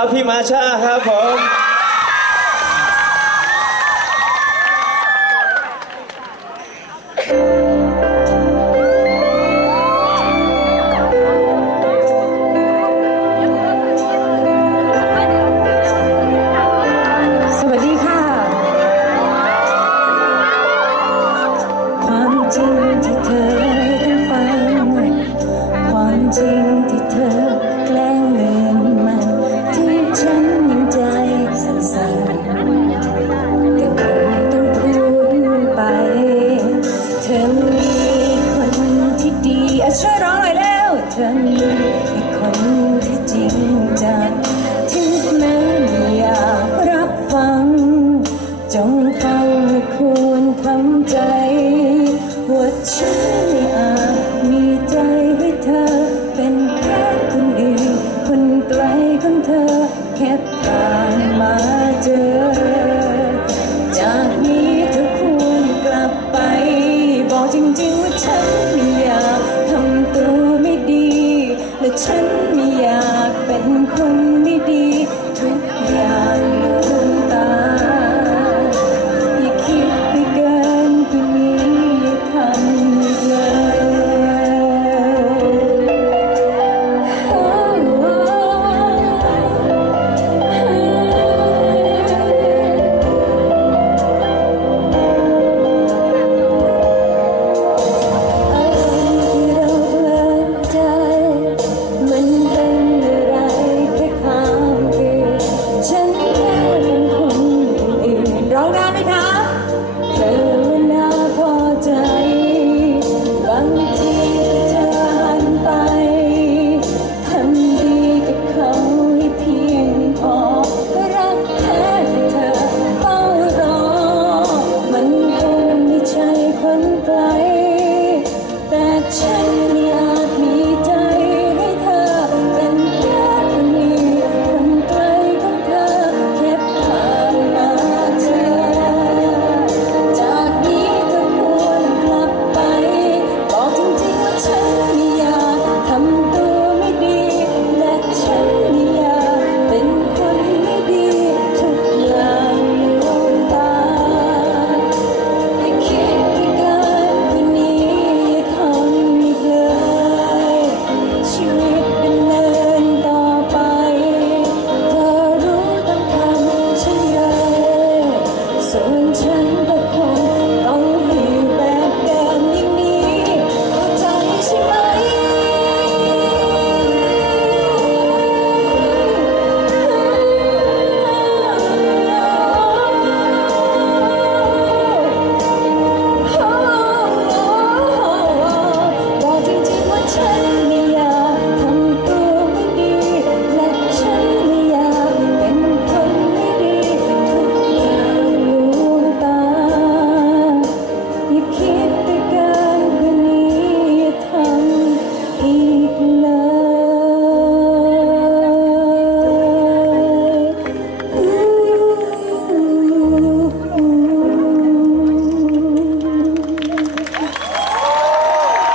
ครับพี่มาชาครับผมส แล้วเธอมีคนที่จริงจังถึงแม้ไม่อยากรับฟัง จงฟังและควรทำใจว่าฉันไม่อาจมีใจให้เธอ เป็นแค่คนอื่นคนไกลของเธอ แค่ผ่านมาเจอ